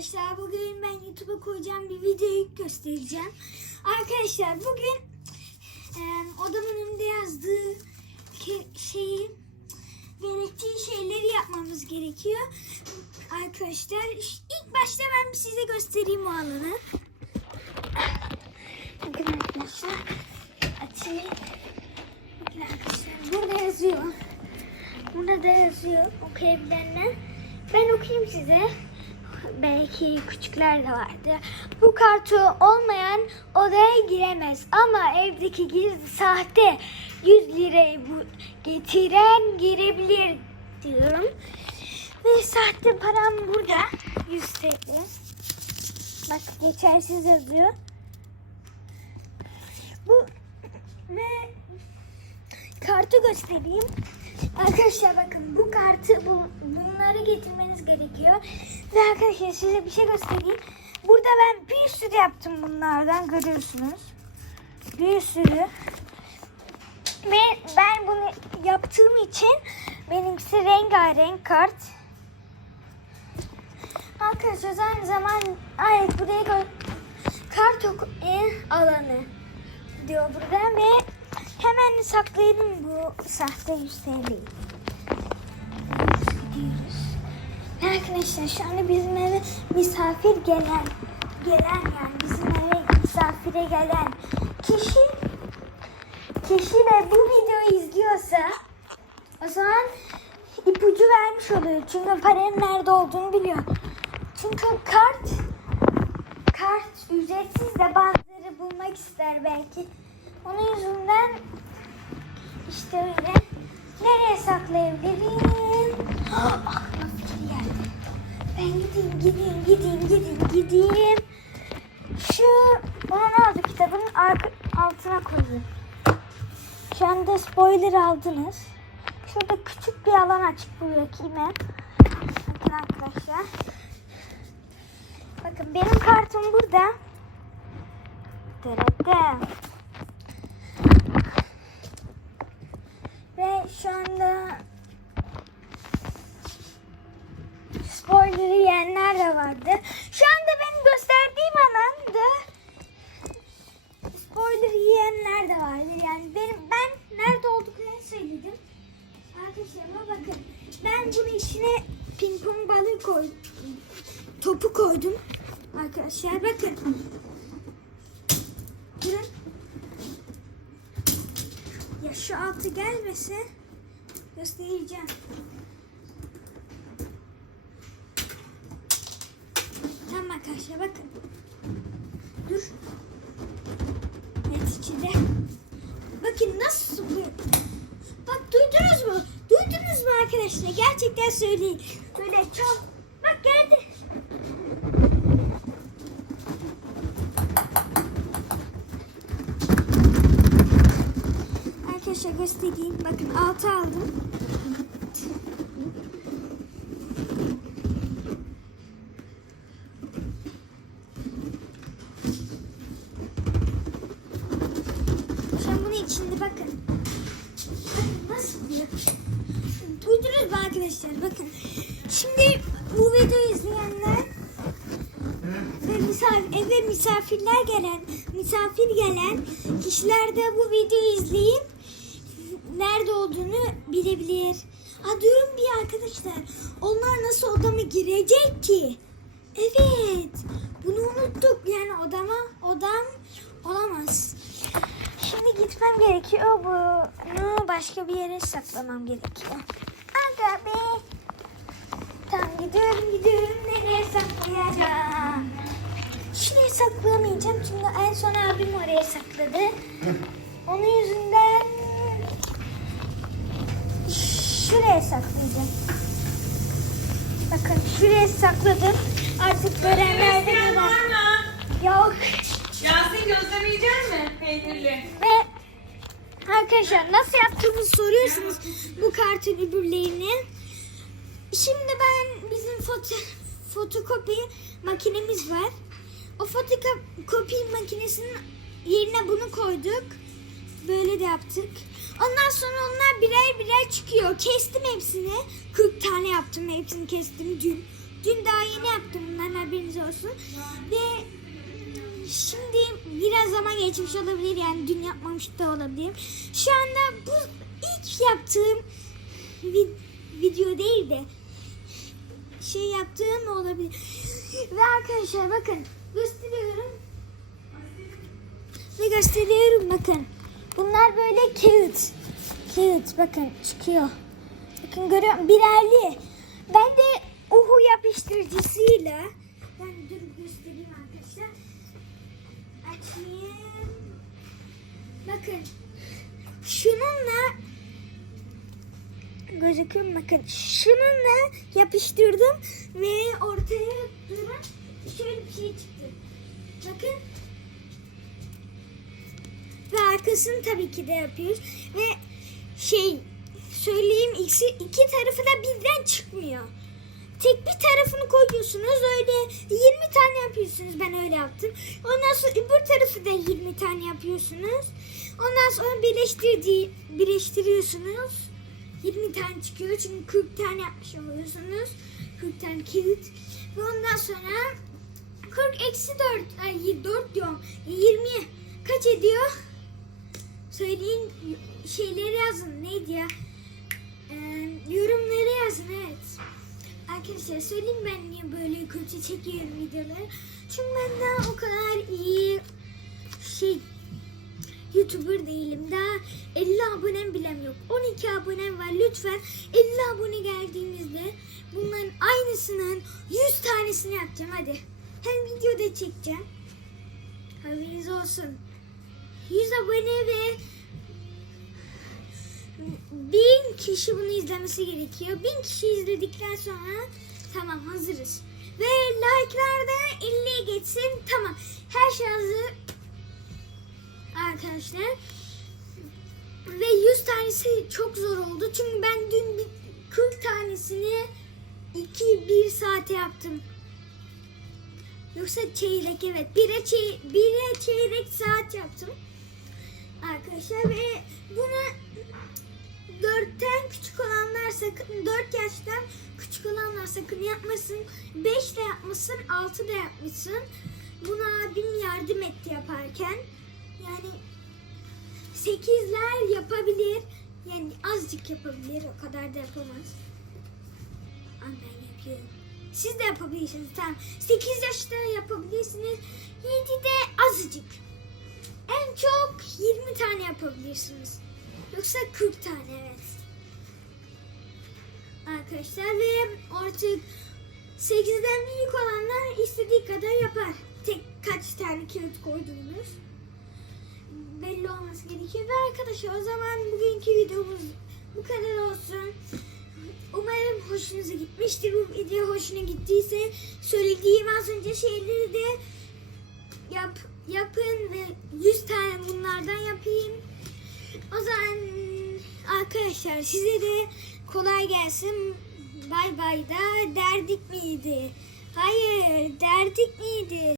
arkadaşlar. Bugün ben YouTube'a koyacağım bir videoyu göstereceğim. Arkadaşlar bugün e, odamın önünde yazdığı şeyi gerektiği şeyleri yapmamız gerekiyor. Arkadaşlar ilk başta ben size göstereyim o alanı. Bakın arkadaşlar. Açayım. Bakın arkadaşlar burada yazıyor. Burada da yazıyor okuyabilenler. Ben okuyayım size. Belki küçükler de vardı. Bu kartı olmayan odaya giremez ama evdeki gizli sahte 100 lirayı bu getiren girebilir diyorum. Ve sahte param burada 100 TL. Bak geçersiz yazıyor. Bu ve kartı göstereyim. Arkadaşlar bakın bu kartı bu, bunları getirmeniz gerekiyor. Ve arkadaşlar size bir şey göstereyim. Burada ben bir sürü yaptım bunlardan görüyorsunuz. Bir sürü. Ve ben bunu yaptığım için benimkisi rengarenk kart. Arkadaşlar aynı zaman evet buraya kart e, alanı diyor burada ve hemen saklayalım bu sahte 100 TL'yi. Gidiyoruz. Arkadaşlar şu anda bizim eve misafir gelen gelen yani bizim eve misafire gelen kişi kişi ve bu videoyu izliyorsa o zaman ipucu vermiş oluyor. Çünkü paranın nerede olduğunu biliyor. Çünkü kart kart ücretsiz de bazıları bulmak ister belki. Onun yüzünden işte öyle. Nereye saklayabilirim? Aklıma fikir geldi. Ben gideyim, gideyim, gideyim, gideyim, gideyim. Şu ne oldu kitabın altına koyayım. Anda spoiler aldınız. Şurada küçük bir alan açık bırakayım ben. Bakın arkadaşlar. Bakın benim kartım burada. Dırıdım. Ve şu anda spoiler'ı yiyenler de vardı. Şu anda benim gösterdiğim alanda spoiler yiyenler de vardı. Yani benim ben nerede olduklarını söyledim. Arkadaşlarıma bakın. Ben bunun içine ping pong balığı koydum. Topu koydum. Arkadaşlar bakın. Durun. Ya şu altı gelmese göstereceğim. Tamam arkadaşlar bakın. Dur. Evet içinde. Bakın nasıl sıkıyor. Bak duydunuz mu? Duydunuz mu arkadaşlar? Gerçekten söyleyin. Böyle çok. Bak geldi. Arkadaşlar göstereyim. Bakın altı aldım. Şu an içinde bakın. Nasıl diyor. Duydunuz mu arkadaşlar? Bakın. Şimdi bu videoyu izleyenler ve misafir, eve misafirler gelen, misafir gelen kişiler de bu videoyu izleyip nerede olduğunu bilebilir. Ha diyorum bir arkadaşlar. Onlar nasıl odama girecek ki? Evet. Bunu unuttuk. Yani odama odam olamaz. Şimdi gitmem gerekiyor. Bunu başka bir yere saklamam gerekiyor. Aga be. Tamam gidiyorum gidiyorum. Nereye saklayacağım? Şuraya saklayamayacağım çünkü en son abim oraya sakladı. Onun yüzünden şuraya saklayacağım. Bakın şuraya sakladım. Artık görenler de var. mı? Yok. Yasin gözleme yiyecek mi? Peynirli. Ve arkadaşlar nasıl yaptığımızı soruyorsunuz bu kartın öbürlerini. Şimdi ben bizim foto, fotokopi makinemiz var. O fotokopi makinesinin yerine bunu koyduk. Böyle de yaptık. Ondan sonra onlar birer birer çıkıyor. Kestim hepsini. 40 tane yaptım. Hepsini kestim dün. Dün daha yeni yaptım. Bunların haberiniz olsun. Ve şimdi biraz zaman geçmiş olabilir yani dün yapmamış da olabilirim. Şu anda bu ilk yaptığım vi- video değil de şey yaptığım olabilir. Ve arkadaşlar bakın gösteriyorum. Ve gösteriyorum bakın. Bunlar böyle kağıt. Kağıt bakın çıkıyor. Bakın görüyorum birerli. Ben de uhu yapıştırıcısıyla ben dur göstereyim arkadaşlar. Açayım. Bakın şununla gözüküyor bakın şununla yapıştırdım ve ortaya duran şöyle bir şey çıktı. Bakın arkasını tabii ki de yapıyoruz. Ve şey söyleyeyim ikisi iki tarafı da birden çıkmıyor. Tek bir tarafını koyuyorsunuz öyle 20 tane yapıyorsunuz. Ben öyle yaptım. Ondan sonra öbür tarafı da 20 tane yapıyorsunuz. Ondan sonra birleştirdiği, birleştiriyorsunuz. 20 tane çıkıyor çünkü 40 tane yapmış oluyorsunuz. 40 tane kağıt. Ve ondan sonra 40 eksi 4, ay 4 diyorum. 20 kaç ediyor? Söyleyin şeyleri yazın. Neydi ya? Ee, yorumlara yazın evet. Arkadaşlar söyleyeyim ben niye böyle kötü çekiyorum videoları. Çünkü ben daha o kadar iyi şey YouTuber değilim. Daha 50 abonem bile yok. 12 abonem var. Lütfen 50 abone geldiğinizde bunların aynısının 100 tanesini yapacağım hadi. Hem videoda çekeceğim. Haberiniz olsun. 100 abone ve bin kişi bunu izlemesi gerekiyor. Bin kişi izledikten sonra tamam hazırız. Ve like'lar da 50'ye geçsin. Tamam. Her şey hazır. Arkadaşlar. Ve 100 tanesi çok zor oldu. Çünkü ben dün bir 40 tanesini 2-1 saate yaptım. Yoksa çeyrek evet. Bire, çey bire çeyrek saat yaptım. Arkadaşlar ve bunu dörtten küçük olanlar sakın, dört yaştan küçük olanlar sakın yapmasın. Beş de yapmasın, altı da yapmasın. Buna abim yardım etti yaparken. Yani sekizler yapabilir. Yani azıcık yapabilir, o kadar da yapamaz. Ama ben yapıyorum. Siz de yapabilirsiniz tamam. 8 yaşta yapabilirsiniz. 7'de azıcık. En çok 20 tane yapabilirsiniz. Yoksa 40 tane evet. Arkadaşlar ve artık 8'den büyük olanlar istediği kadar yapar. Tek kaç tane kağıt koyduğunuz belli olması gerekiyor. Ve arkadaşlar o zaman bugünkü videomuz bu kadar olsun. Umarım hoşunuza gitmiştir. Bu video hoşuna gittiyse söylediğim az önce şeyleri de yap, yapın ve 100 tane bunlardan yapayım. O zaman arkadaşlar size de kolay gelsin. Bay bay da derdik miydi? Hayır derdik miydi?